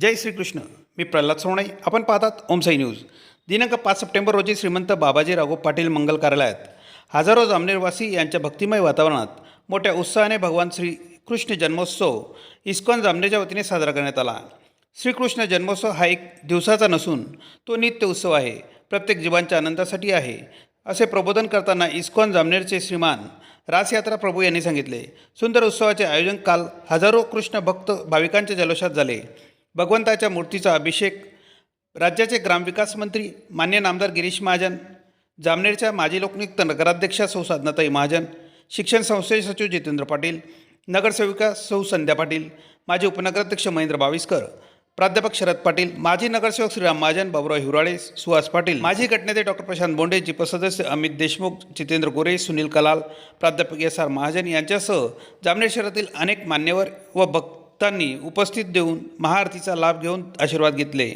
जय श्रीकृष्ण. मी प्रल्हाद सोनई. आपण पाहतात ओमसाई न्यूज. दिनांक पाच सप्टेंबर रोजी श्रीमंत बाबाजी राघव पाटील मंगल कार्यालयात हजारो जामनेरवासी यांच्या भक्तिमय वातावरणात मोठ्या उत्साहाने भगवान श्रीकृष्ण जन्मोत्सव इस्कॉन जामनेरच्या वतीने साजरा करण्यात आला. श्रीकृष्ण जन्मोत्सव हा एक दिवसाचा नसून तो नित्य उत्सव आहे. प्रत्येक जीवांच्या आनंदासाठी आहे. असे प्रबोधन करताना इस्कॉन जामनेरचे श्रीमान रासयात्रा प्रभू यांनी सांगितले. सुंदर उत्सवाचे आयोजन काल हजारो कृष्ण भक्त भाविकांच्या जल्लोषात झाले. भगवंताच्या मूर्तीचा अभिषेक राज्याचे ग्रामविकास मंत्री मान्य नामदार गिरीश महाजन जामनेरच्या माजी लोकनियुक्त नगराध्यक्षा सौ साधनाताई महाजन शिक्षण संस्थेचे सचिव जितेंद्र पाटील नगरसेविका सौ संध्या पाटील माजी उपनगराध्यक्ष महेंद्र बावीसकर प्राध्यापक शरद पाटील माजी नगरसेवक श्रीराम महाजन बाबुराव हिवराळे सुहास पाटील माजी गटनेते डॉक्टर प्रशांत बोंडे जिप सदस्य अमित देशमुख जितेंद्र गोरे सुनील कलाल प्राध्यापक एस आर महाजन यांच्यासह जामनेर शहरातील अनेक मान्यवर व भक्तांनी उपस्थित देऊन महाआरतीचा लाभ घेऊन आशीर्वाद घेतले.